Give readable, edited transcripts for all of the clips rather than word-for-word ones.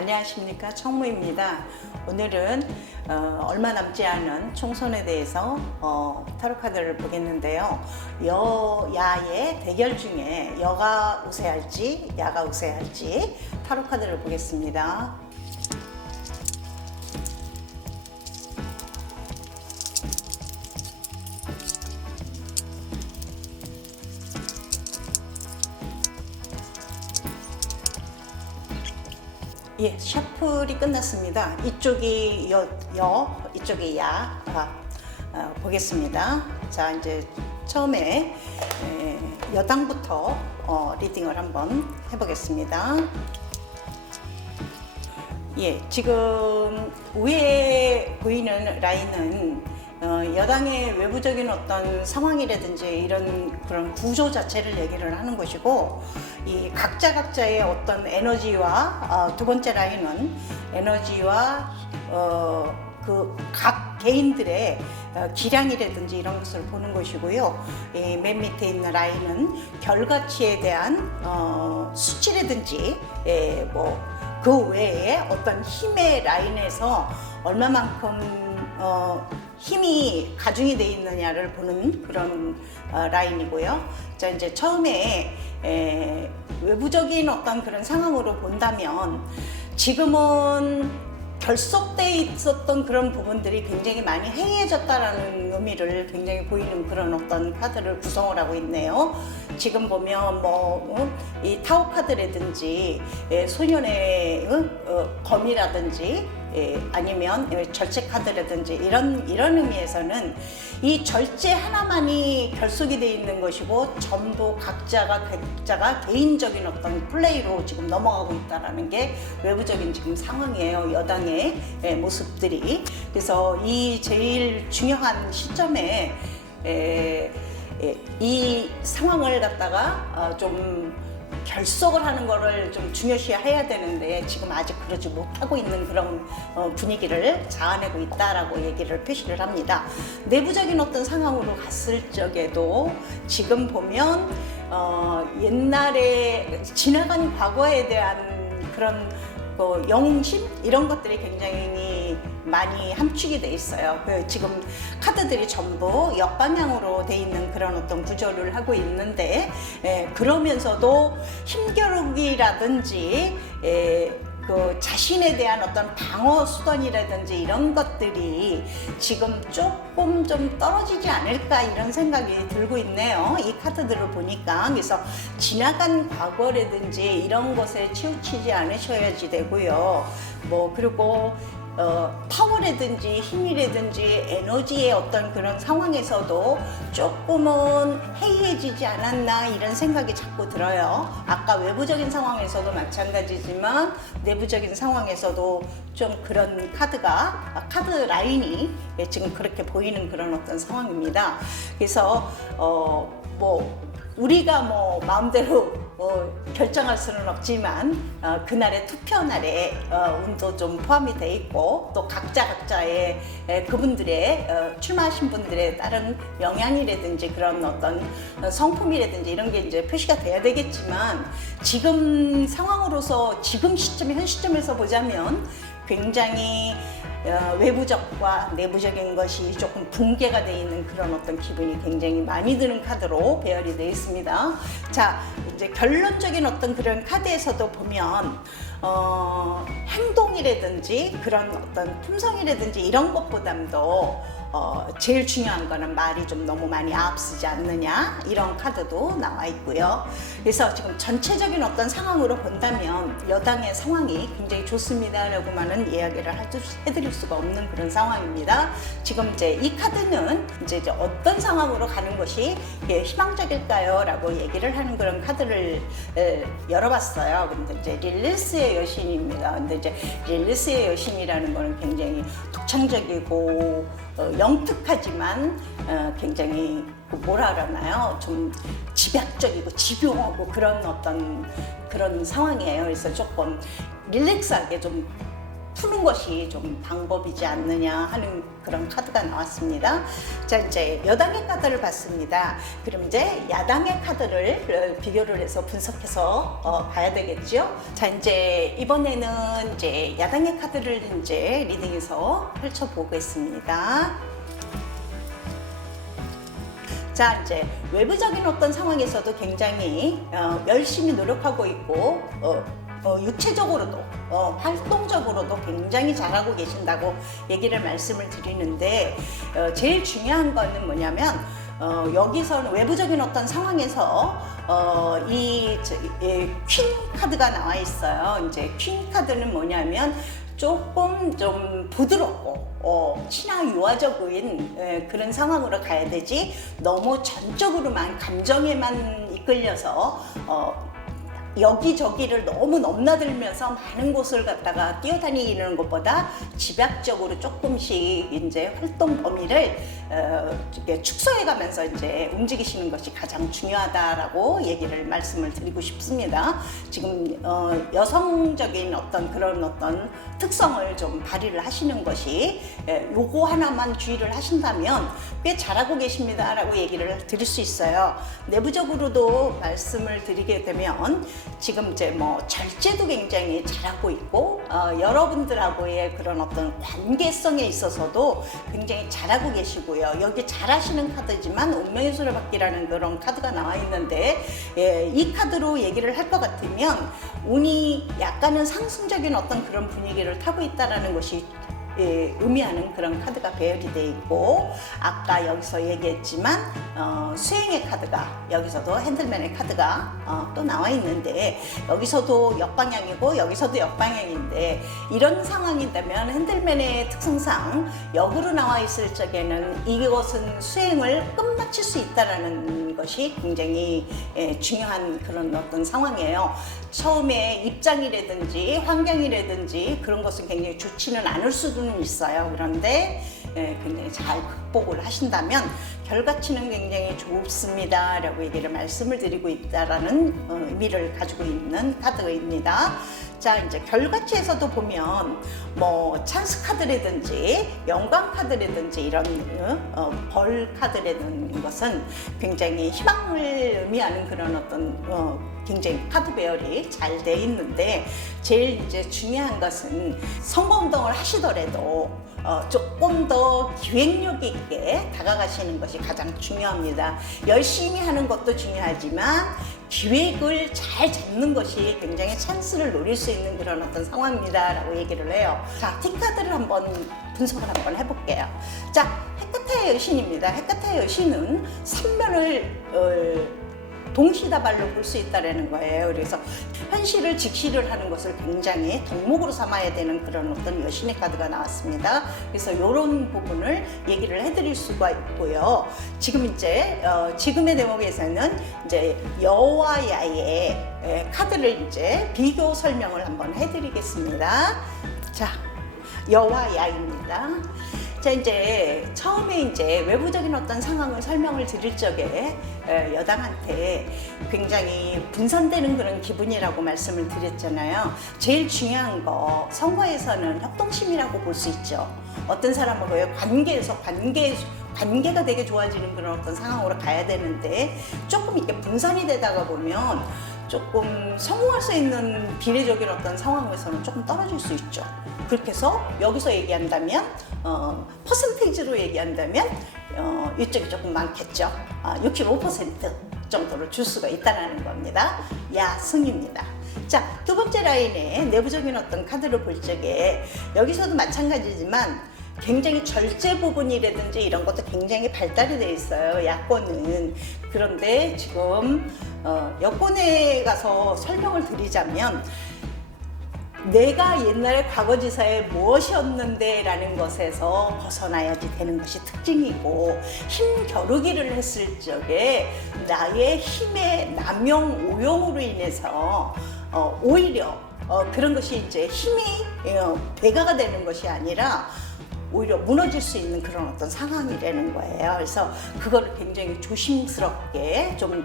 안녕하십니까, 청무입니다. 오늘은 얼마 남지 않은 총선에 대해서 타로 카드를 보겠는데요. 여야의 대결 중에 여가 우세할지 야가 우세할지 타로 카드를 보겠습니다. 예, 셔플이 끝났습니다. 이쪽이 이쪽이 야. 보겠습니다. 자, 이제 처음에 여당부터 리딩을 한번 해보겠습니다. 예, 지금 위에 보이는 라인은 여당의 외부적인 어떤 상황이라든지 이런 그런 구조 자체를 얘기를 하는 것이고, 이 각자의 어떤 에너지와 두 번째 라인은 에너지와 그 각 개인들의 기량이라든지 이런 것을 보는 것이고요. 맨 밑에 있는 라인은 결과치에 대한 수치라든지 뭐 그 외에 어떤 힘의 라인에서 얼마만큼 힘이 가중이 되어 있느냐를 보는 그런 라인이고요. 자, 이제 처음에 외부적인 어떤 그런 상황으로 본다면 지금은 결속되어 있었던 그런 부분들이 굉장히 많이 해이해졌다라는 의미를 굉장히 보이는 그런 어떤 카드를 구성을 하고 있네요. 지금 보면 이 타오 카드라든지 소년의 검이라든지 아니면 절제 카드라든지 이런 의미에서는 이 절제 하나만이 결속이 되어 있는 것이고 전부 각자가 개인적인 어떤 플레이로 지금 넘어가고 있다라는 게 외부적인 지금 상황이에요. 여당의 모습들이. 그래서 이 제일 중요한 시점에 이 상황을 갖다가 좀 결속을 하는 거를 좀 중요시 해야 되는데 지금 아직 그러지 못하고 있는 그런 분위기를 자아내고 있다라고 얘기를 표시를 합니다. 내부적인 어떤 상황으로 갔을 적에도 지금 보면 옛날에 지나간 과거에 대한 그런 영웅심 이런 것들이 굉장히 많이 함축이 돼 있어요. 지금 카드들이 전부 역방향으로 돼 있는 그런 어떤 구조를 하고 있는데 그러면서도 힘겨루기라든지 그 자신에 대한 어떤 방어 수단이라든지 이런 것들이 지금 조금 좀 떨어지지 않을까 이런 생각이 들고 있네요. 이 카드들을 보니까. 그래서 지나간 과거라든지 이런 것에 치우치지 않으셔야지 되고요. 그리고 파워라든지 힘이라든지 에너지의 어떤 그런 상황에서도 조금은 해이해지지 않았나 이런 생각이 자꾸 들어요. 아까 외부적인 상황에서도 마찬가지지만 내부적인 상황에서도 좀 그런 카드 라인이 지금 그렇게 보이는 그런 어떤 상황입니다. 그래서 우리가 마음대로 결정할 수는 없지만 그날의 투표 날에 운도 좀 포함이 돼 있고 또 각자의 그분들의 출마하신 분들의 다른 영향이라든지 그런 어떤 성품이라든지 이런 게 이제 표시가 돼야 되겠지만 지금 상황으로서 지금 현 시점에서 보자면 굉장히 외부적과 내부적인 것이 조금 붕괴가 되어 있는 그런 어떤 기분이 굉장히 많이 드는 카드로 배열이 되어 있습니다. 자, 이제 결론적인 어떤 그런 카드에서도 보면 행동이라든지 그런 어떤 품성이라든지 이런 것보다도 제일 중요한 거는 말이 좀 너무 많이 앞서지 않느냐 이런 카드도 나와 있고요. 그래서 지금 전체적인 어떤 상황으로 본다면 여당의 상황이 굉장히 좋습니다라고만은 이야기를 해드릴 수가 없는 그런 상황입니다. 지금 이제 이 카드는 이제 어떤 상황으로 가는 것이 희망적일까요? 라고 얘기를 하는 그런 카드를 열어봤어요. 근데 이제 릴리스의 여신입니다. 근데 이제 릴리스의 여신이라는 거는 굉장히 독창적이고 영특하지만 굉장히 뭐라 그러나요? 좀 집약적이고 집요하고 그런 어떤 그런 상황이에요. 그래서 조금 릴렉스하게 좀 푸는 것이 좀 방법이지 않느냐 하는 그런 카드가 나왔습니다. 자, 이제 여당의 카드를 봤습니다. 그럼 이제 야당의 카드를 비교를 해서 분석해서 봐야 되겠죠. 자, 이제 이번에는 이제 야당의 카드를 이제 리딩해서 펼쳐보겠습니다. 자, 이제 외부적인 어떤 상황에서도 굉장히 열심히 노력하고 있고 육체적으로도 활동적으로도 굉장히 잘하고 계신다고 얘기를 말씀을 드리는데 제일 중요한 거는 뭐냐면 여기서는 외부적인 어떤 상황에서 퀸 카드가 나와 있어요. 이제 퀸 카드는 뭐냐면 조금 좀 부드럽고 친화 유화적인 그런 상황으로 가야 되지, 너무 전적으로만 감정에만 이끌려서 여기저기를 너무 넘나들면서 많은 곳을 갖다가 뛰어다니는 것보다 집약적으로 조금씩 이제 활동 범위를 축소해가면서 이제 움직이시는 것이 가장 중요하다라고 얘기를 말씀을 드리고 싶습니다. 지금 여성적인 어떤 그런 어떤 특성을 좀 발휘를 하시는 것이 요거 하나만 주의를 하신다면 꽤 잘하고 계십니다라고 얘기를 드릴 수 있어요. 내부적으로도 말씀을 드리게 되면 지금 이제 뭐 절제도 굉장히 잘하고 있고 여러분들하고의 그런 어떤 관계성에 있어서도 굉장히 잘하고 계시고요. 여기 잘하시는 카드지만 운명의 수레바퀴라는 그런 카드가 나와 있는데 이 카드로 얘기를 할 것 같으면 운이 약간은 상승적인 어떤 그런 분위기를 타고 있다는 것이 의미하는 그런 카드가 배열이 되어 있고, 아까 여기서 얘기했지만 수행의 카드가, 여기서도 핸들맨의 카드가 또 나와 있는데 여기서도 역방향이고 여기서도 역방향인데, 이런 상황이라면 핸들맨의 특성상 역으로 나와 있을 적에는 이것은 수행을 끝마칠 수 있다는 것이 굉장히 중요한 그런 어떤 상황이에요. 처음에 입장이라든지 환경이라든지 그런 것은 굉장히 좋지는 않을 수는 있어요. 그런데 굉장히 잘 극복을 하신다면 결과치는 굉장히 좋습니다 라고 얘기를 말씀을 드리고 있다라는 의미를 가지고 있는 카드입니다. 자, 이제 결과치에서도 보면 뭐 찬스 카드라든지 영광 카드라든지 이런 벌 카드라는 것은 굉장히 희망을 의미하는 그런 어떤 굉장히 카드 배열이 잘 돼 있는데, 제일 이제 중요한 것은 선거운동을 하시더라도 조금 더 기획력 있게 다가가시는 것이 가장 중요합니다. 열심히 하는 것도 중요하지만 기획을 잘 잡는 것이 굉장히 찬스를 노릴 수 있는 그런 어떤 상황입니다 라고 얘기를 해요. 자, T카드를 한번 분석을 한번 해볼게요. 자, 헤카타의 여신입니다. 헤카타의 여신은 3면을 동시다발로 볼 수 있다는 거예요. 그래서 현실을 직시를 하는 것을 굉장히 덕목으로 삼아야 되는 그런 어떤 여신의 카드가 나왔습니다. 그래서 이런 부분을 얘기를 해드릴 수가 있고요. 지금 이제 지금의 대목에서는 이제 여와 야의 카드를 이제 비교 설명을 한번 해드리겠습니다. 자, 여와 야입니다. 자, 이제 처음에 이제 외부적인 어떤 상황을 설명을 드릴 적에 여당한테 굉장히 분산되는 그런 기분이라고 말씀을 드렸잖아요. 제일 중요한 거, 선거에서는 협동심이라고 볼 수 있죠. 어떤 사람하고의 관계가 되게 좋아지는 그런 어떤 상황으로 가야 되는데, 조금 이렇게 분산이 되다가 보면 조금 성공할 수 있는 비례적인 어떤 상황에서는 조금 떨어질 수 있죠. 그렇게 해서 여기서 얘기한다면 퍼센테이지로 얘기한다면 이쪽이 조금 많겠죠. 65% 정도를 줄 수가 있다는 겁니다. 야승입니다. 자, 두 번째 라인에 내부적인 어떤 카드를 볼 적에 여기서도 마찬가지지만 굉장히 절제 부분이라든지 이런 것도 굉장히 발달이 돼 있어요, 야권은. 그런데 지금 여권에 가서 설명을 드리자면, 내가 옛날에 과거지사에 무엇이었는데 라는 것에서 벗어나야지 되는 것이 특징이고, 힘 겨루기를 했을 적에 나의 힘의 남용, 오용으로 인해서 오히려 그런 것이 이제 힘이 배가가 되는 것이 아니라 오히려 무너질 수 있는 그런 어떤 상황이 되는 거예요. 그래서 그거를 굉장히 조심스럽게 좀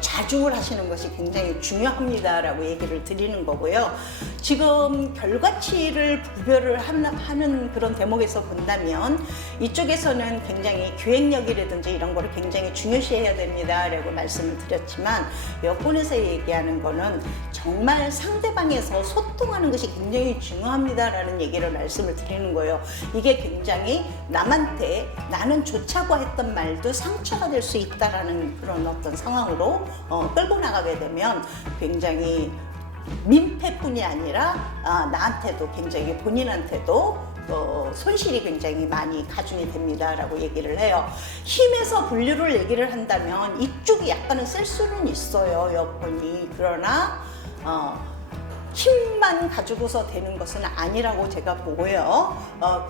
자중을 하시는 것이 굉장히 중요합니다라고 얘기를 드리는 거고요. 지금 결과치를 구별을 하는 그런 대목에서 본다면 이쪽에서는 굉장히 기획력이라든지 이런 거를 굉장히 중요시해야 됩니다라고 말씀을 드렸지만 여권에서 얘기하는 거는 정말 상대방에서 소통하는 것이 굉장히 중요합니다라는 얘기를 말씀을 드리는 거예요. 이게 굉장히 남한테 나는 좋자고 했던 말도 상처가 될 수 있다라는 그런 어떤 상황으로 끌고 나가게 되면 굉장히 민폐뿐이 아니라 나한테도 굉장히 본인한테도 손실이 굉장히 많이 가중이 됩니다라고 얘기를 해요. 힘에서 분류를 얘기를 한다면 이쪽이 약간은 쓸 수는 있어요, 여건이. 그러나 힘만 가지고서 되는 것은 아니라고 제가 보고요.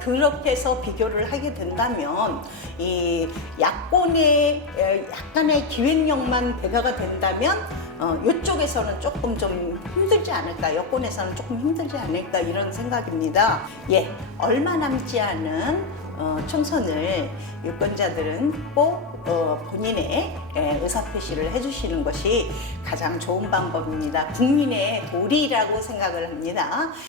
그렇게 해서 비교를 하게 된다면 이 약권의 약간의 기획력만 배가가 된다면 이쪽에서는 조금 좀 힘들지 않을까, 여권에서는 조금 힘들지 않을까 이런 생각입니다. 예, 얼마 남지 않은 총선을 유권자들은 꼭 본인의 의사표시를 해주시는 것이 가장 좋은 방법입니다. 국민의 도리라고 생각을 합니다.